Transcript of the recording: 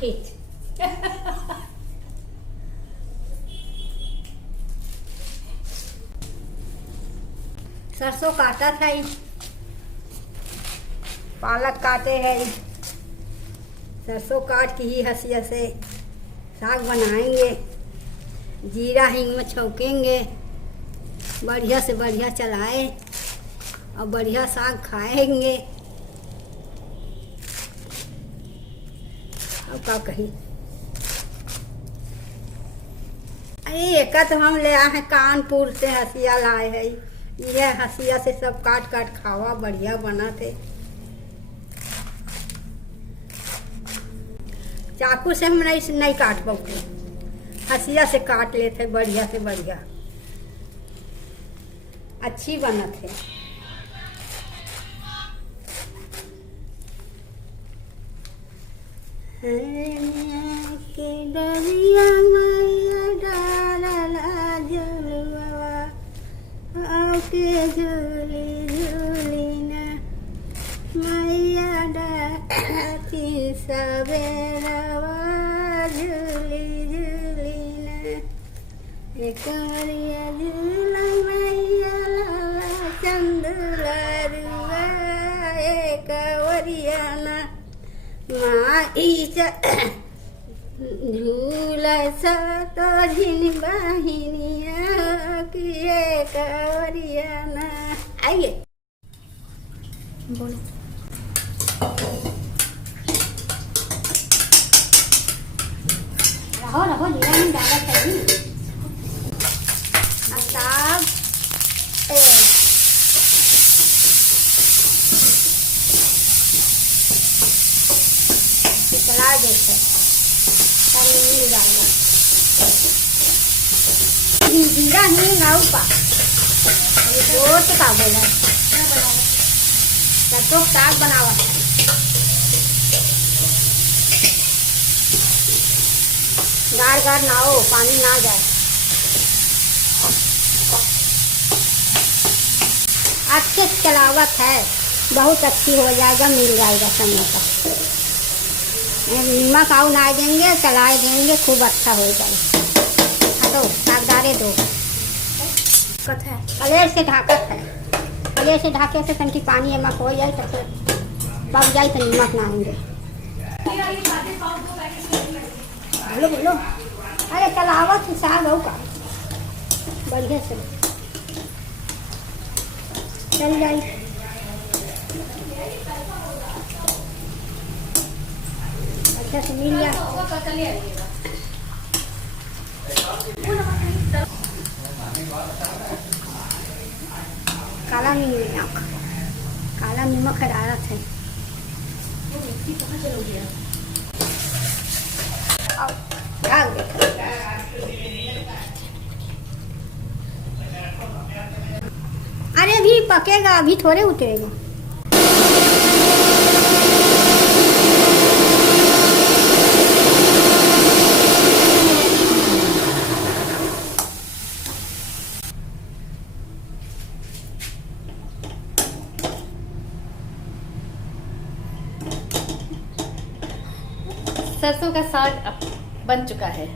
खींच। सरसों काटा था, पालक काटे है। सरसों काट के ही हसिया से साग बनाएंगे। जीरा हिंग में छौंकेंगे, बढ़िया से बढ़िया चलाए और बढ़िया साग खाएंगे। अब क्या कही, अरे एक तो हम ले आए हैं कानपुर से, हसिया लाए है। यह हसिया से सब काट काट खावा, बढ़िया बना थे। चाकू से हम नहीं काट पाते, हसिया से काट लेते बढ़िया से बढ़िया, अच्छी बना थे। के डरिया मैया डाला झुलवा, आके झूली झूली ना मैया डाती सवेरवा, झूली झूली ना एक करिया झूला मैया लाला चंदुला रुआ, एक वरिया ना माई झूला सा तो झिन बहिनिया किए कवरिया ना। आइए बोलो। रहो रहो, जीरा नहीं डाला चाहिए। साग चला देते मिल जाएगा। जीरा हिंग आऊपा दोस्त का बोला सरसों साग बनावा। गार गार ना हो, पानी ना जाए। अच्छे चलावत है, बहुत अच्छी हो जाएगा, मिल जाएगा समय तक। नमक आउ ना देंगे, चलाए देंगे, खूब अच्छा हो जाएगा। हटो सागदारे दो है, कलेर से ढाकत है। कलेर से ढाके से तनकी पानी एमक हो जाए तो फिर पक जाए तो नमक ना होंगे। बोलो बोलो, अरे चलावत साग हो का बढ़िया से चल जाए। अच्छा से मिल जाए। काला नमक, काला नमक हरारत है। अरे अभी पकेगा, अभी थोड़े उतरेगा। सरसों का साग अब बन चुका है।